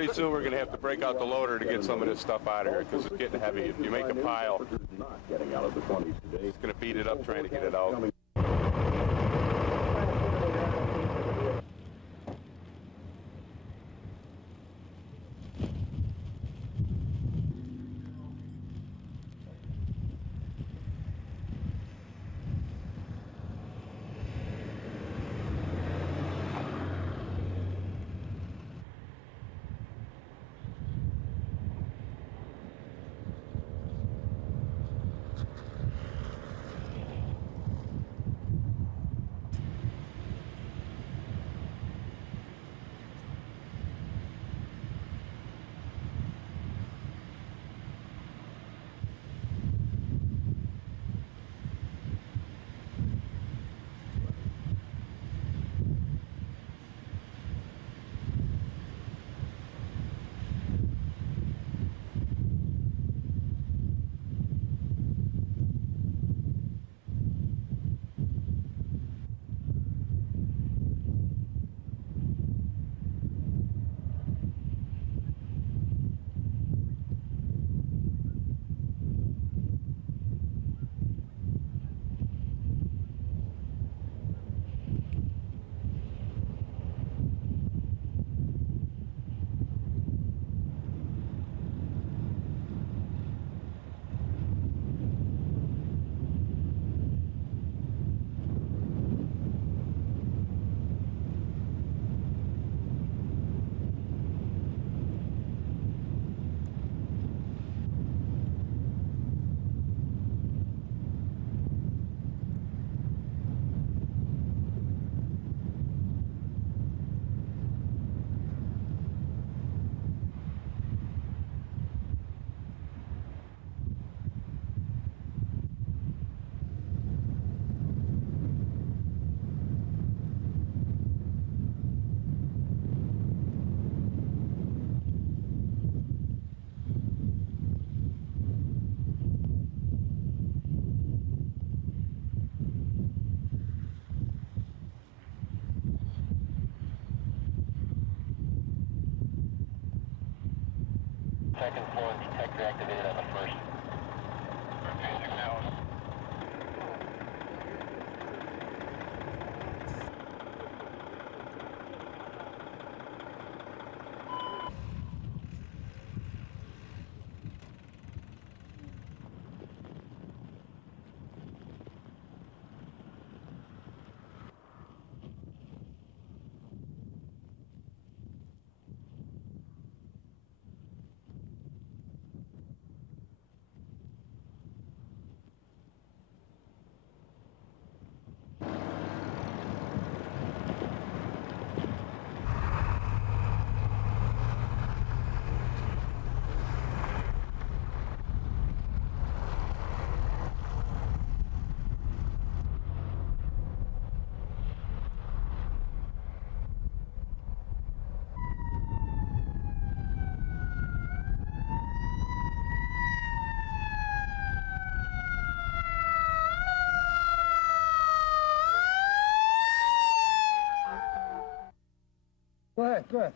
Pretty soon we're going to have to break out the loader to get some of this stuff out of here because it's getting heavy. If you make a pile, it's going to beat it up trying to get it out. Second floor detector activated on the first. Changing now. Go ahead, go ahead.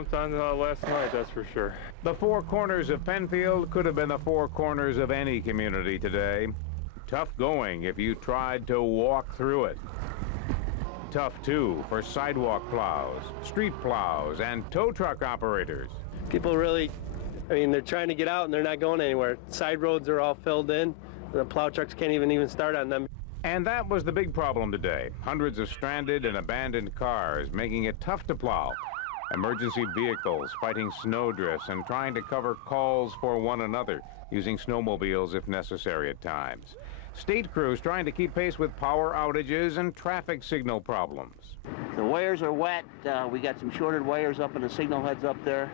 jumped on last night, that's for sure. The four corners of Penfield could have been the four corners of any community today. Tough going if you tried to walk through it. Tough, too, for sidewalk plows, street plows, and tow truck operators. People really, they're trying to get out and they're not going anywhere. Side roads are all filled in. The plow trucks can't even start on them. And that was the big problem today. Hundreds of stranded and abandoned cars, making it tough to plow. Emergency vehicles fighting snowdrifts and trying to cover calls for one another, using snowmobiles if necessary at times. State crews trying to keep pace with power outages and traffic signal problems. The wires are wet. We got some shorted wires up in the signal heads up there,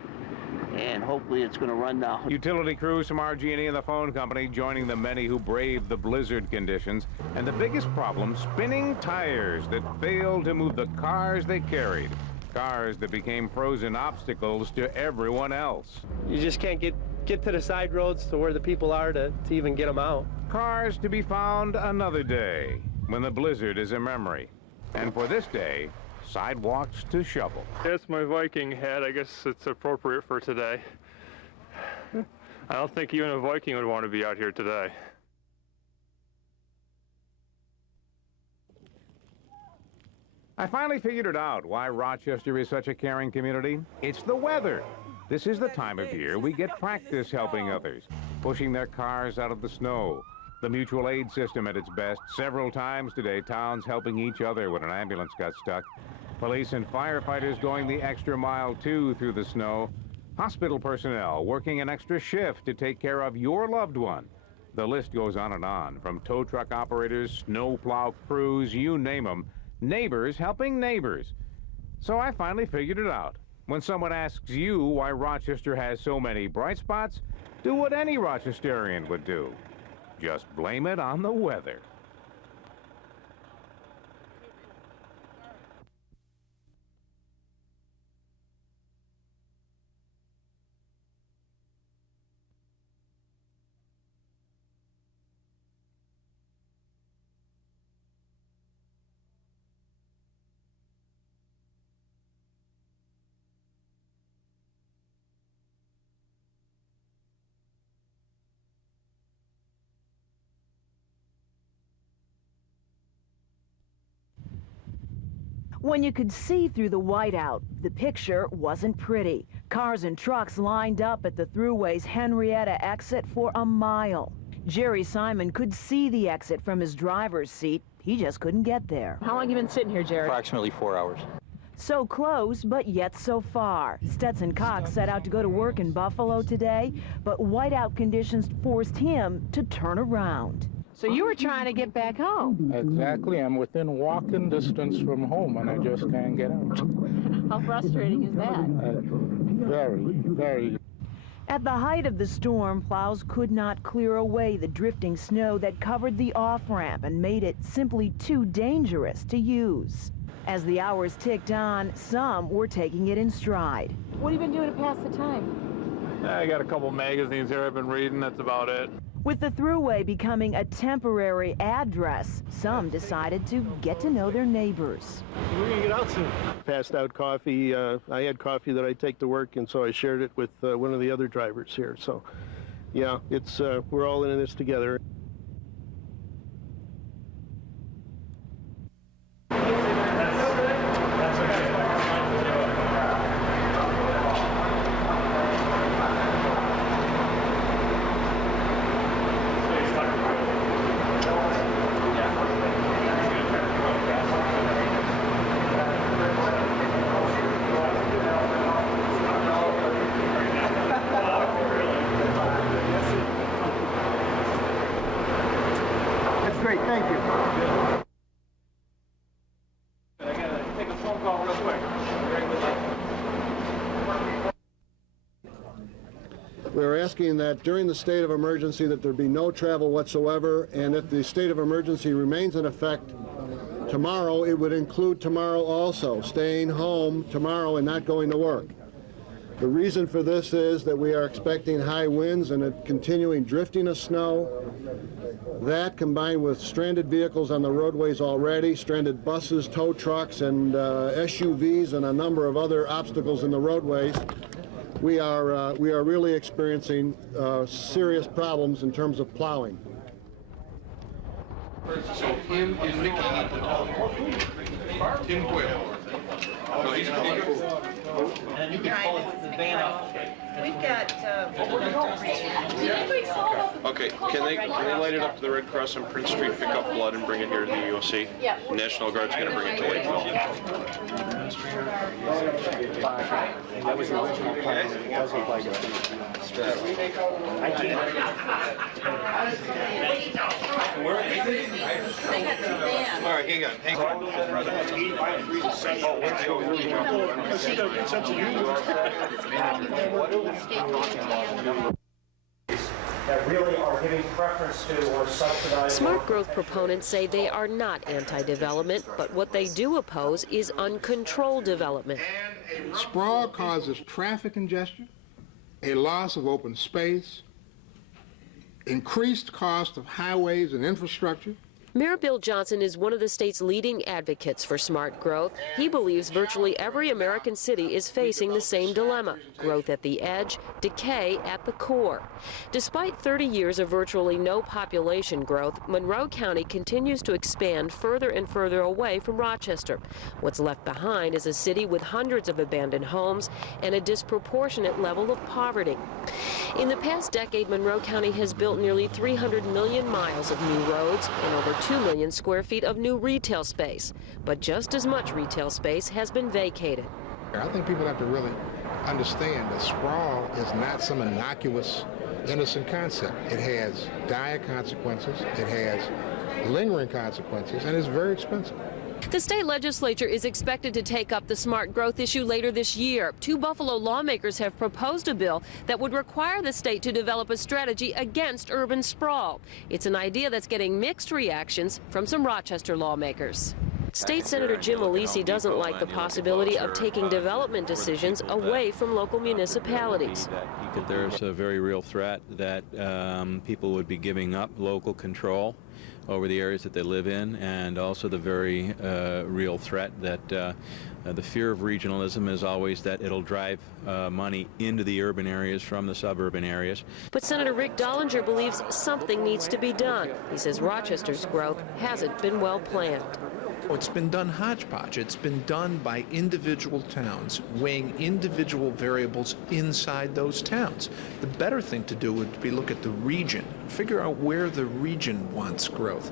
and hopefully it's going to run now. Utility crews from RG&E and the phone company joining the many who braved the blizzard conditions. And the biggest problem, spinning tires that failed to move the cars they carried. Cars that became frozen obstacles to everyone else. You just can't get to the side roads to where the people are to even get them out. Cars to be found another day, when the blizzard is a memory. And for this day, sidewalks to shovel. That's my Viking hat. I guess it's appropriate for today. I don't think even a Viking would want to be out here today. I finally figured it out why Rochester is such a caring community. It's the weather. This is the time of year we get practice helping others, pushing their cars out of the snow. The mutual aid system at its best. Several times today, towns helping each other when an ambulance got stuck. Police and firefighters going the extra mile, too, through the snow. Hospital personnel working an extra shift to take care of your loved one. The list goes on, from tow truck operators, snowplow crews, you name them. Neighbors helping neighbors. So I finally figured it out. When someone asks you why Rochester has so many bright spots, do what any Rochesterian would do. Just blame it on the weather. When you could see through the whiteout, the picture wasn't pretty. Cars and trucks lined up at the Thruway's Henrietta exit for a mile. Jerry Simon could see the exit from his driver's seat. He just couldn't get there. How long have you been sitting here, Jerry? Approximately 4 hours. So close, but yet so far. Stetson Cox set out to go to work in Buffalo today, but whiteout conditions forced him to turn around. So you were trying to get back home. Exactly. I'm within walking distance from home, and I just can't get out. How frustrating is that? Very, very. At the height of the storm, plows could not clear away the drifting snow that covered the off-ramp and made it simply too dangerous to use. As the hours ticked on, some were taking it in stride. What have you been doing to pass the time? I got a couple magazines here I've been reading, that's about it. With the Thruway becoming a temporary address, some decided to get to know their neighbors. We're gonna get out soon. Passed out coffee. I had coffee that I take to work, and so I shared it with one of the other drivers here. So, yeah, it's we're all in this together. Great, thank you. I gotta take a phone call real quick. We're asking that during the state of emergency that there be no travel whatsoever, and if the state of emergency remains in effect tomorrow, it would include tomorrow also, staying home tomorrow and not going to work. The reason for this is that we are expecting high winds and a continuing drifting of snow. That, combined with stranded vehicles on the roadways already, stranded buses, tow trucks, and SUVs, and a number of other obstacles in the roadways, we are really experiencing serious problems in terms of plowing. So him and Mickey need to know. Tim Quayle. So he's And you can pull the van up. We've got, Okay, can they light it up to the Red Cross on Prince Street, pick up blood, and bring it here to the UOC? Yeah. National Guard's going to bring it to Lakeville. That was the original plan. It wasn't like All right, hang on. that really are giving preference to or subsidizing. Smart growth proponents say they are not anti-development, but what they do oppose is uncontrolled development. Sprawl causes traffic congestion, a loss of open space, increased cost of highways and infrastructure. Mayor Bill Johnson is one of the state's leading advocates for smart growth. He believes virtually every American city is facing the same dilemma: growth at the edge, decay at the core. Despite 30 years of virtually no population growth, Monroe County continues to expand further and further away from Rochester. What's left behind is a city with hundreds of abandoned homes and a disproportionate level of poverty. In the past decade, Monroe County has built nearly 300 million miles of new roads and over 2 million square feet of new retail space. But just as much retail space has been vacated. I think people have to really understand that sprawl is not some innocuous, innocent concept. It has dire consequences, it has lingering consequences, and it's very expensive. The state legislature is expected to take up the smart growth issue later this year. 2 Buffalo lawmakers have proposed a bill that would require the state to develop a strategy against urban sprawl. It's an idea that's getting mixed reactions from some Rochester lawmakers. State Senator Jim Alisi doesn't like the possibility of taking development decisions away from local municipalities. There's a very real threat that people would be giving up local control over the areas that they live in, and also the very real threat that the fear of regionalism is always that it'll drive money into the urban areas from the suburban areas. But Senator Rick Dollinger believes something needs to be done. He says Rochester's growth hasn't been well planned. It's been done hodgepodge. It's been done by individual towns, weighing individual variables inside those towns. The better thing to do would be look at the region, figure out where the region wants growth.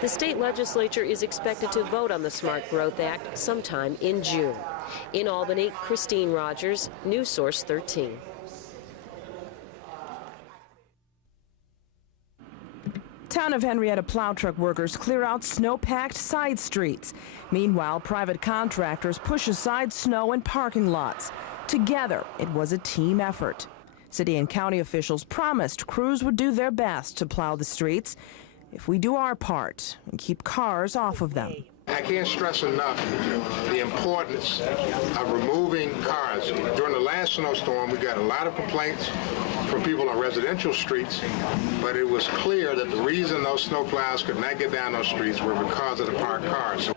The state legislature is expected to vote on the Smart Growth Act sometime in June. In Albany, Christine Rogers, News Source 13. Town of Henrietta plow truck workers clear out snow-packed side streets. Meanwhile, private contractors push aside snow in parking lots. Together, it was a team effort. City and county officials promised crews would do their best to plow the streets if we do our part and keep cars off of them. I can't stress enough the importance of removing cars. During the last snowstorm, we got a lot of complaints from people on residential streets, but it was clear that the reason those snowplows could not get down those streets were because of the parked cars.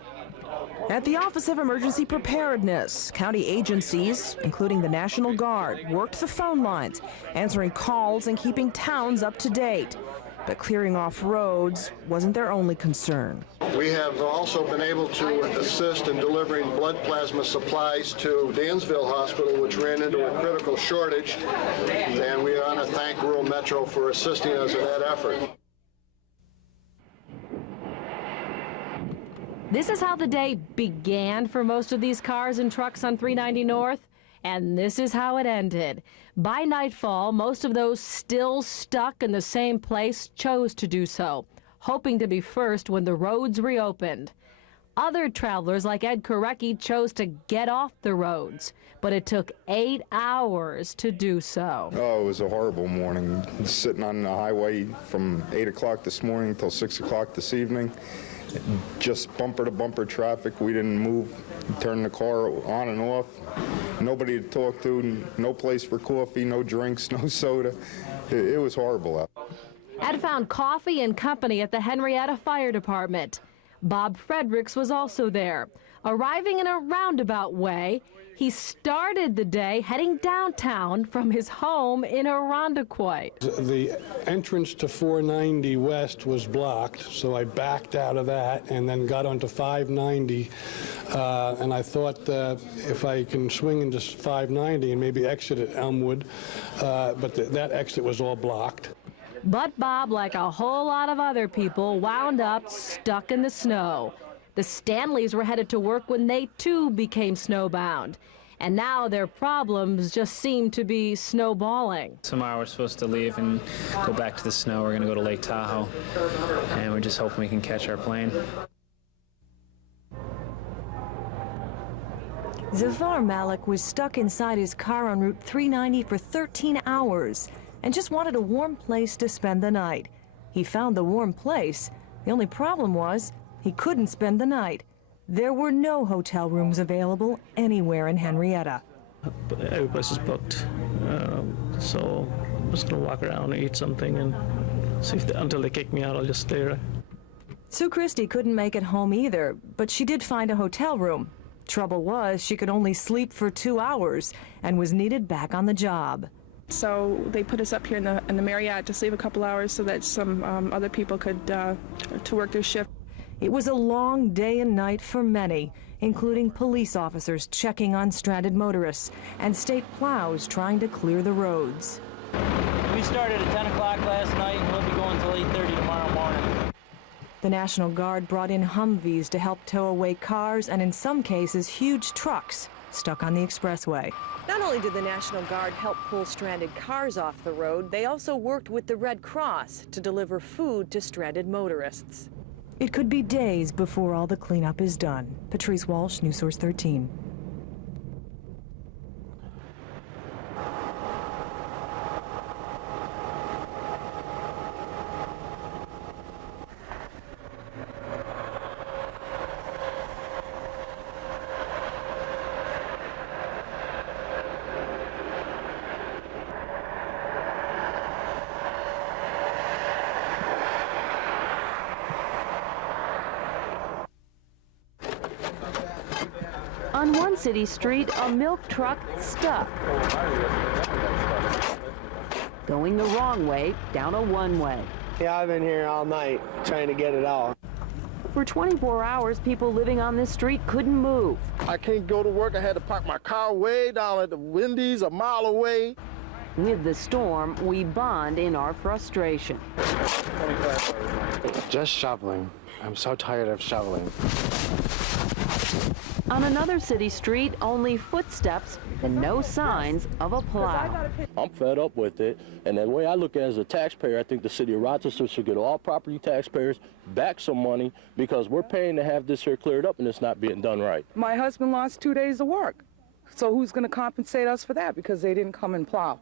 At the Office of Emergency Preparedness, county agencies, including the National Guard, worked the phone lines, answering calls and keeping towns up to date. But clearing off roads wasn't their only concern. We have also been able to assist in delivering blood plasma supplies to Dansville Hospital, which ran into a critical shortage, and we want to thank Rural Metro for assisting us in that effort. This is how the day began for most of these cars and trucks on 390 North, and this is how it ended. By nightfall, most of those still stuck in the same place chose to do so, hoping to be first when the roads reopened. Other travelers like Ed Korecki chose to get off the roads, but it took 8 hours to do so. Oh, it was a horrible morning. Sitting on the highway from 8 o'clock this morning till 6 o'clock this evening. just bumper-to-bumper traffic. We didn't move, turn the car on and off. Nobody to talk to, no place for coffee, no drinks, no soda. It was horrible out. Ed found coffee and company at the Henrietta Fire Department. Bob Fredericks was also there. Arriving in a roundabout way, he started the day heading downtown from his home in Irondequoit. The entrance to 490 West was blocked, so I backed out of that and then got onto 590. And I thought if I can swing into 590 and maybe exit at Elmwood, but that exit was all blocked. But Bob, like a whole lot of other people, wound up stuck in the snow. The Stanleys were headed to work when they too became snowbound. And now their problems just seem to be snowballing. Tomorrow we're supposed to leave and go back to the snow. We're going to go to Lake Tahoe, and we're just hoping we can catch our plane. Zafar Malik was stuck inside his car on Route 390 for 13 hours and just wanted a warm place to spend the night. He found the warm place. The only problem was he couldn't spend the night. There were no hotel rooms available anywhere in Henrietta. Every place is booked, so I'm just going to walk around and eat something and see if until they kick me out, I'll just stay there. Sue Christie couldn't make it home either, but she did find a hotel room. Trouble was, she could only sleep for 2 hours and was needed back on the job. So they put us up here in the Marriott to save a couple hours so that some other people could to work their shift. It was a long day and night for many, including police officers checking on stranded motorists and state plows trying to clear the roads. We started at 10 o'clock last night and we'll be going till 8:30 tomorrow morning. The National Guard brought in Humvees to help tow away cars and in some cases huge trucks stuck on the expressway. Not only did the National Guard help pull stranded cars off the road, they also worked with the Red Cross to deliver food to stranded motorists. It could be days before all the cleanup is done. Patrice Walsh, News Source 13. On one city street, a milk truck stuck. Going the wrong way down a one-way. Yeah, I've been here all night trying to get it out. For 24 hours, people living on this street couldn't move. I can't go to work. I had to park my car way down at the Wendy's a mile away. With the storm, we bond in our frustration. Just shoveling. I'm so tired of shoveling. On another city street, only footsteps and no signs of a plow. I'm fed up with it, and the way I look at it as a taxpayer, I think the city of Rochester should get all property taxpayers back some money because we're paying to have this here cleared up and it's not being done right. My husband lost 2 days of work. So who's going to compensate us for that because they didn't come and plow?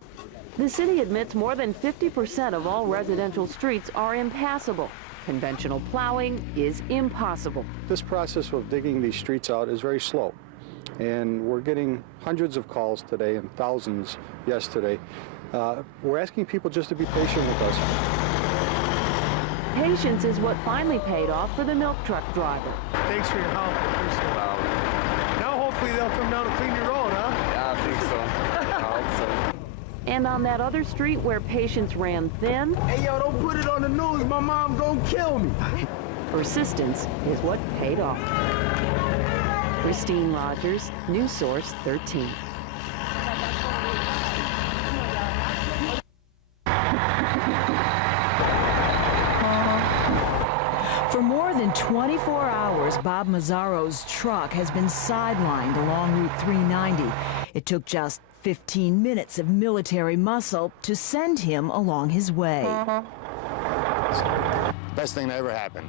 The city admits more than 50% of all residential streets are impassable. Conventional plowing is impossible. This process of digging these streets out is very slow, and we're getting hundreds of calls today and thousands yesterday. We're asking people just to be patient with us. Patience is what finally paid off for the milk truck driver. Thanks for your help. I appreciate it. Now hopefully they'll come down and clean your road, huh? Yeah, I think so. I hope so. And on that other street where patience ran thin... Hey, yo, don't put it on the news. My mom gonna kill me. Persistence is what paid off. Christine Rogers, News Source 13. For more than 24 hours, Bob Mazzaro's truck has been sidelined along Route 390. It took just 15 minutes of military muscle to send him along his way. Best thing that ever happened.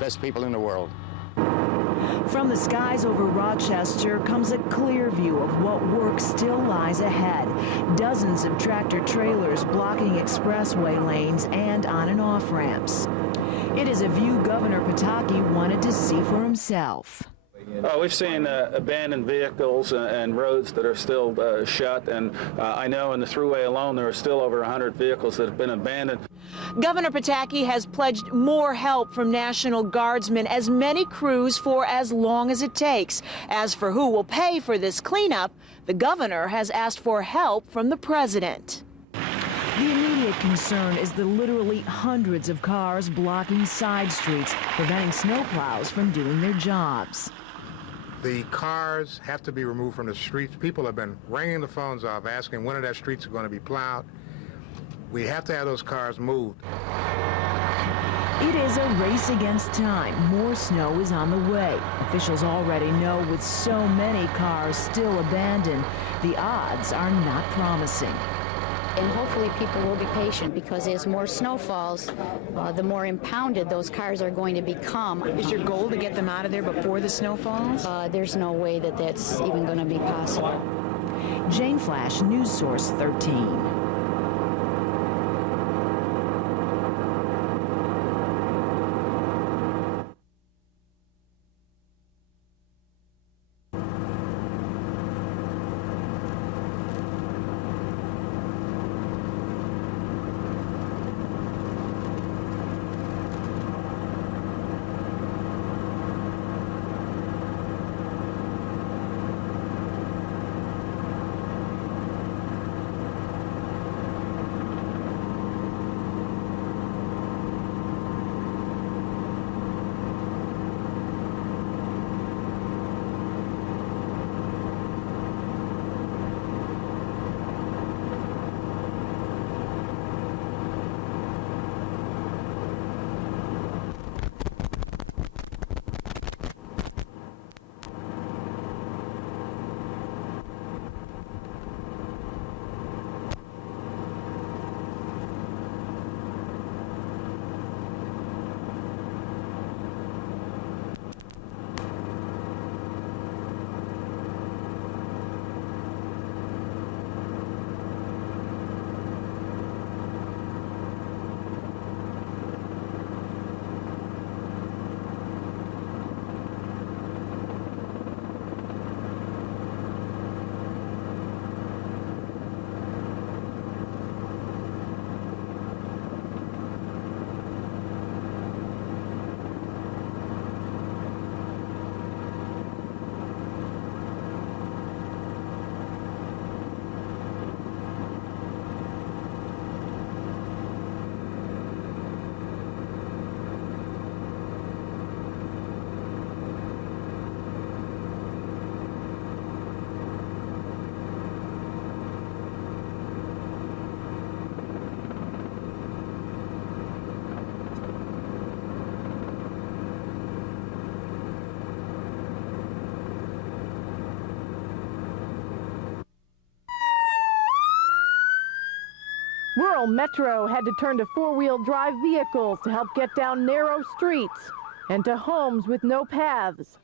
Best people in the world. From the skies over Rochester comes a clear view of what work still lies ahead. Dozens of tractor trailers blocking expressway lanes and on and off ramps. It is a view Governor Pataki wanted to see for himself. We've seen abandoned vehicles and roads that are still shut, and I know in the thruway alone there are still over 100 vehicles that have been abandoned. Governor Pataki has pledged more help from National Guardsmen, as many crews for as long as it takes. As for who will pay for this cleanup, the governor has asked for help from the president. The immediate concern is the literally hundreds of cars blocking side streets, preventing snowplows from doing their jobs. The cars have to be removed from the streets. People have been ringing the phones off asking when are their streets going to be plowed. We have to have those cars moved. It is a race against time. More snow is on the way. Officials already know with so many cars still abandoned, the odds are not promising. And hopefully people will be patient, because as more snow falls, the more impounded those cars are going to become. Is your goal to get them out of there before the snow falls? There's no way that that's even going to be possible. Jane Flash, News Source 13. Rural Metro had to turn to four-wheel drive vehicles to help get down narrow streets and to homes with no paths.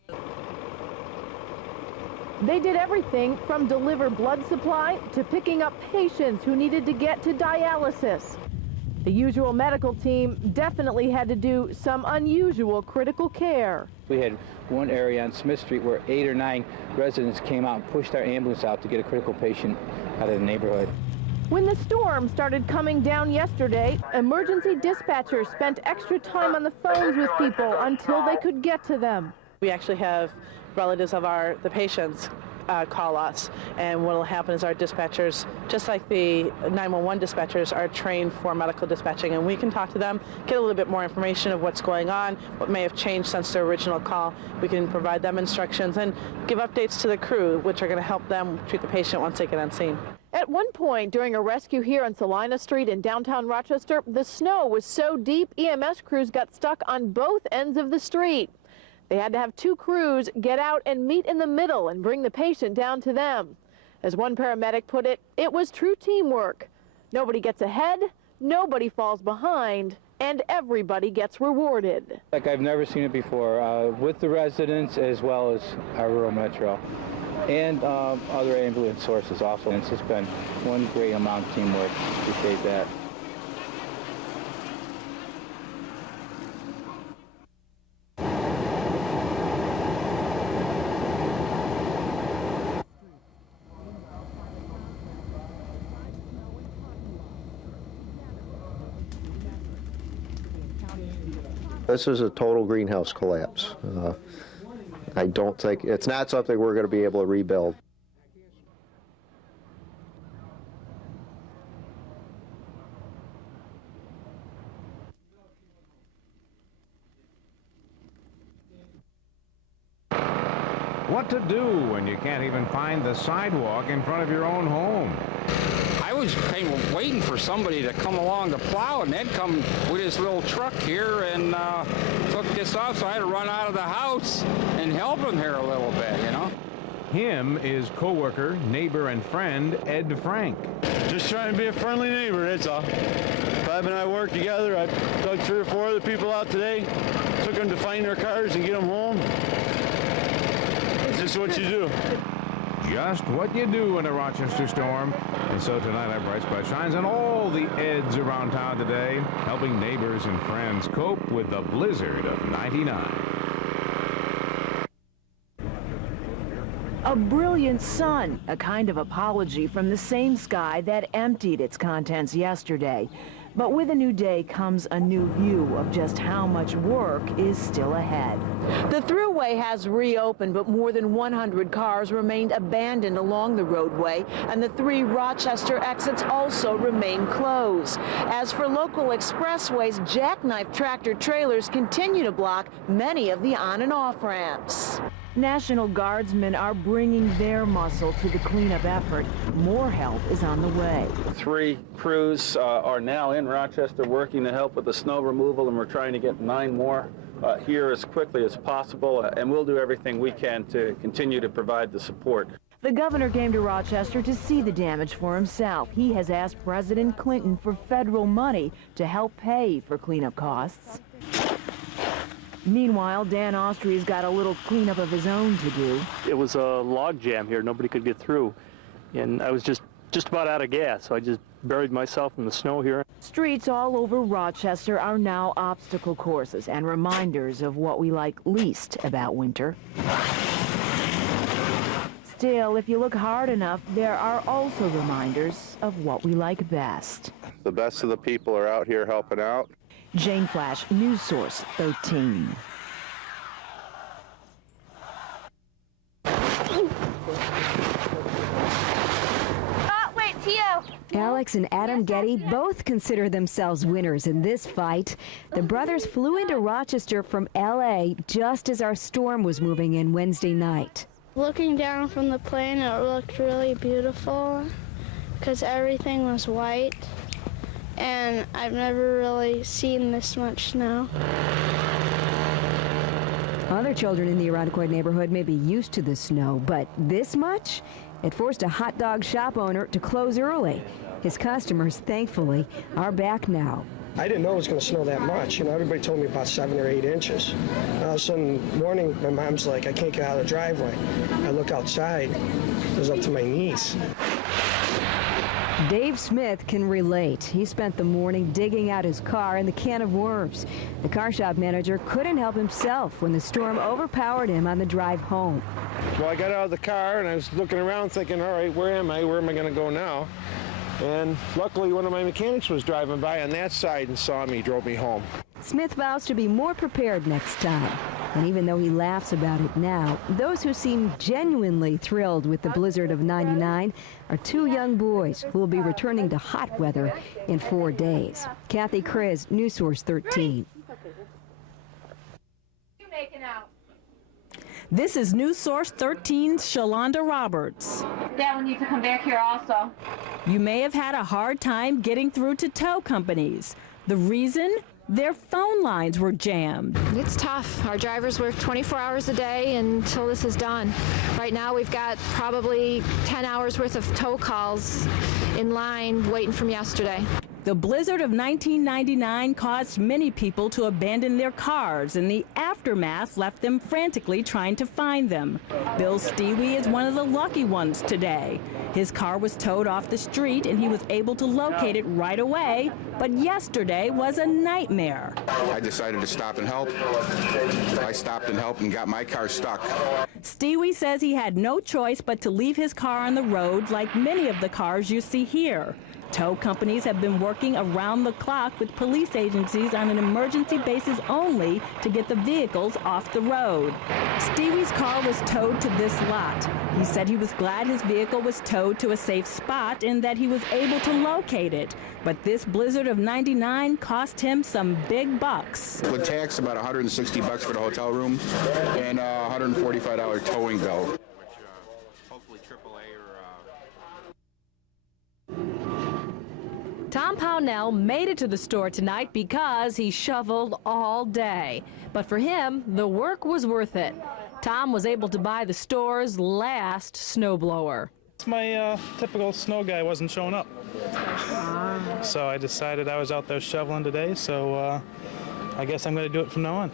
They did everything from deliver blood supply to picking up patients who needed to get to dialysis. The usual medical team definitely had to do some unusual critical care. We had one area on Smith Street where 8 or 9 residents came out and pushed our ambulance out to get a critical patient out of the neighborhood. When the storm started coming down yesterday, emergency dispatchers spent extra time on the phones with people until they could get to them. We actually have relatives of the patients call us, and what will happen is our dispatchers, just like the 911 dispatchers, are trained for medical dispatching, and we can talk to them, get a little bit more information of what's going on, what may have changed since their original call. We can provide them instructions and give updates to the crew, which are going to help them treat the patient once they get on scene. At one point during a rescue here on Salina Street in downtown Rochester, the snow was so deep EMS crews got stuck on both ends of the street. They had to have 2 crews get out and meet in the middle and bring the patient down to them. As one paramedic put it, it was true teamwork. Nobody gets ahead, nobody falls behind, and everybody gets rewarded. Like I've never seen it before, with the residents as well as our rural metro and other ambulance sources also. And it's just been one great amount of teamwork to save that. This is a total greenhouse collapse. I don't think, it's not something we're going to be able to rebuild. What to do when you can't even find the sidewalk in front of your own home? I was kind of waiting for somebody to come along to plow, and they'd come with his little truck here and took this off, so I had to run out of the house and help him here a little bit, you know. Him is co-worker, neighbor, and friend Ed Frank. Just trying to be a friendly neighbor, that's all. Bob and I worked together. I dug 3 or 4 other people out today, took them to find their cars and get them home. It's just what you do. Just what you do in a Rochester storm. And so tonight our Bright Spot shines on all the Eds around town today, helping neighbors and friends cope with the blizzard of '99. A brilliant sun, a kind of apology from the same sky that emptied its contents yesterday. But with a new day comes a new view of just how much work is still ahead. The thruway has reopened, but more than 100 cars remained abandoned along the roadway, and the 3 Rochester exits also remain closed. As for local expressways, jackknife tractor trailers continue to block many of the on and off ramps. National Guardsmen are bringing their muscle to the cleanup effort. More help is on the way. 3 crews are now in Rochester working to help with the snow removal, and we're trying to get 9 more here as quickly as possible, and we'll do everything we can to continue to provide the support. The governor came to Rochester to see the damage for himself. He has asked President Clinton for federal money to help pay for cleanup costs. Meanwhile, Dan Austria's got a little cleanup of his own to do. It was a log jam here. Nobody could get through. And I was just about out of gas, so I just buried myself in the snow here. Streets all over Rochester are now obstacle courses and reminders of what we like least about winter. Still, if you look hard enough, there are also reminders of what we like best. The best of the people are out here helping out. Jane Flash, News Source 13. Wait, Tio! Alex and Adam Getty both consider themselves winners in this fight. The brothers flew into Rochester from L.A. just as our storm was moving in Wednesday night. Looking down from the plane, it looked really beautiful because everything was white. And I've never really seen this much snow. Other children in the Irondequoit neighborhood may be used to the snow, but this much? It forced a hot dog shop owner to close early. His customers, thankfully, are back now. I didn't know it was going to snow that much. You know, everybody told me about 7 or 8 inches. All of a sudden, morning, my mom's like, I can't get out of the driveway. I look outside, it was up to my knees. Dave Smith can relate. He spent the morning digging out his car in the can of worms. The car shop manager couldn't help himself when the storm overpowered him on the drive home. Well, I got out of the car and I was looking around thinking, all right, where am I? Where am I going to go now? And luckily, one of my mechanics was driving by on that side and saw me, drove me home. Smith vows to be more prepared next time. And even though he laughs about it now, those who seem genuinely thrilled with the blizzard of '99 are 2 young boys who will be returning to hot weather in 4 days. Kathy Kriz, News Source 13. This is News Source 13's Shalonda Roberts. Dad will need to come back here also. You may have had a hard time getting through to tow companies. The reason? Their phone lines were jammed. It's tough. Our drivers work 24 hours a day until this is done. Right now we've got probably 10 hours worth of tow calls in line waiting from yesterday. The blizzard of 1999 caused many people to abandon their cars, and the aftermath left them frantically trying to find them. Bill Stewie is one of the lucky ones today. His car was towed off the street, and he was able to locate it right away, but yesterday was a nightmare. I decided to stop and help. I stopped and helped and got my car stuck. Stewie says he had no choice but to leave his car on the road like many of the cars you see here. Tow companies have been working around the clock with police agencies on an emergency basis only to get the vehicles off the road. Stevie's car was towed to this lot. He said he was glad his vehicle was towed to a safe spot and that he was able to locate it. But this blizzard of 99 cost him some big bucks. With tax, about $160 for the hotel room and $145 towing bill. Tom Pownell made it to the store tonight because he shoveled all day. But for him, the work was worth it. Tom was able to buy the store's last snowblower. My typical snow guy wasn't showing up. So I decided I was out there shoveling today, so I guess I'm going to do it from now on.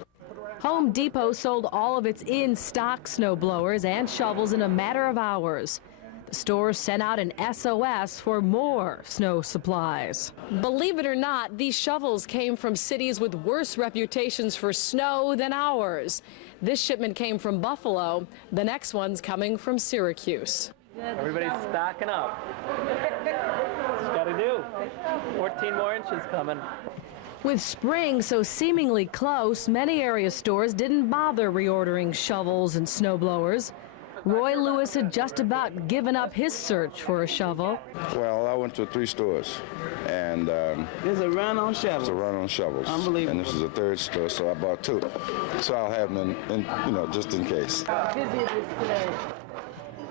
Home Depot sold all of its in-stock snowblowers and shovels in a matter of hours. The store sent out an SOS for more snow supplies. Believe it or not, these shovels came from cities with worse reputations for snow than ours. This shipment came from Buffalo. The next one's coming from Syracuse. Everybody's stocking up. It's got to do. 14 more inches coming. With spring so seemingly close, many area stores didn't bother reordering shovels and snowblowers. Roy Lewis had just about given up his search for a shovel. Well, I went to 3 stores, and there's a run on shovels. It's a run on shovels. Unbelievable. And this is the 3rd store, so I bought 2. So I'll have them, just in case. Busy it is today.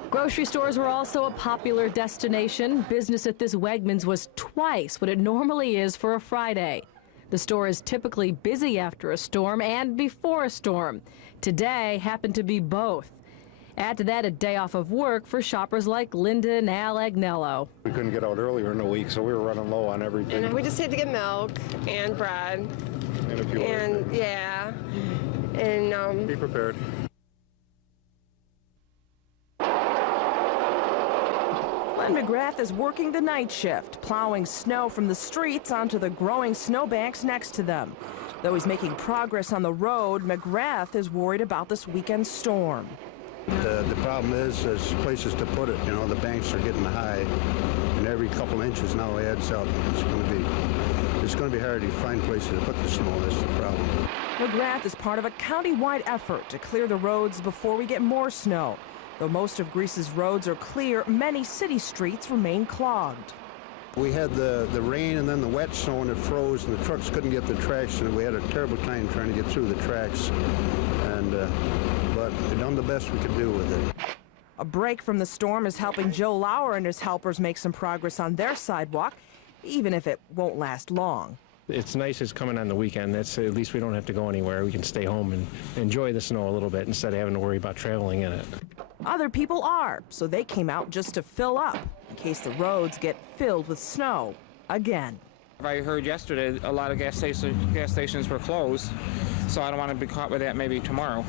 Grocery stores were also a popular destination. Business at this Wegmans was twice what it normally is for a Friday. The store is typically busy after a storm and before a storm. Today happened to be both. Add to that a day off of work for shoppers like Linda and Al Agnello. We couldn't get out earlier in the week, so we were running low on everything. And we just had to get milk and bread. And a few other things. Yeah. And be prepared. Glenn McGrath is working the night shift, plowing snow from the streets onto the growing snowbanks next to them. Though he's making progress on the road, McGrath is worried about this weekend's storm. The problem is there's places to put it. The banks are getting high, and every couple inches now adds up. It's going to be hard to find places to put the snow. That's the problem. McGrath is part of a county-wide effort to clear the roads before we get more snow. Though most of Greece's roads are clear, many city streets remain clogged. We had the rain and then the wet snow, and it froze, and the trucks couldn't get the tracks, and we had a terrible time trying to get through the tracks. But we done the best we could do with it. A break from the storm is helping Joe Lauer and his helpers make some progress on their sidewalk, even if it won't last long. It's nice it's coming on the weekend. At least we don't have to go anywhere. We can stay home and enjoy the snow a little bit instead of having to worry about traveling in it. Other people are, so they came out just to fill up in case the roads get filled with snow again. I heard yesterday a lot of gas stations were closed, so I don't want to be caught with that maybe tomorrow.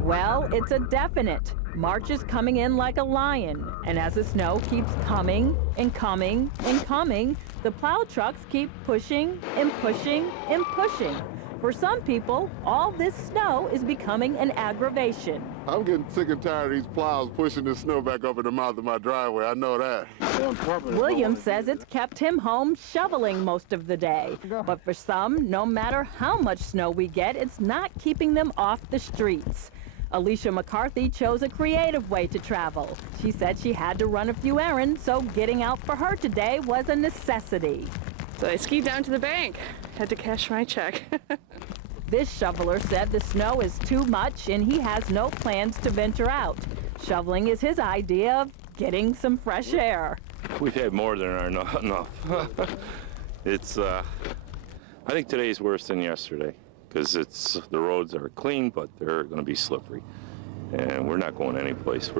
Well, it's a definite. March is coming in like a lion, and as the snow keeps coming and coming and coming, the plow trucks keep pushing and pushing and pushing. For some people, all this snow is becoming an aggravation. I'm getting sick and tired of these plows pushing the snow back up in the mouth of my driveway. I know that. William says it's kept him home shoveling most of the day. But for some, no matter how much snow we get, it's not keeping them off the streets. Alicia McCarthy chose a creative way to travel. She said she had to run a few errands, so getting out for her today was a necessity. So I skied down to the bank. Had to cash my check. This shoveler said the snow is too much and he has no plans to venture out. Shoveling is his idea of getting some fresh air. We've had more than enough. It's, I think today's worse than yesterday because the roads are clean, but they're going to be slippery. And we're not going anyplace.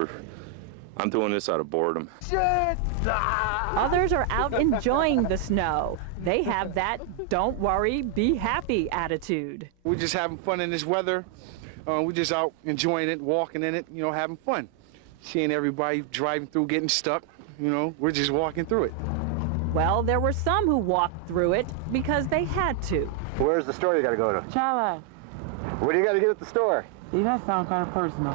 I'm doing this out of boredom. Others are out enjoying the snow. They have that don't worry, be happy attitude. We're just having fun in this weather. We're just out enjoying it, walking in it, having fun. Seeing everybody driving through, getting stuck, we're just walking through it. Well, there were some who walked through it because they had to. Where's the store you got to go to? Chala. What do you got to get at the store? See, that sounds kind of personal.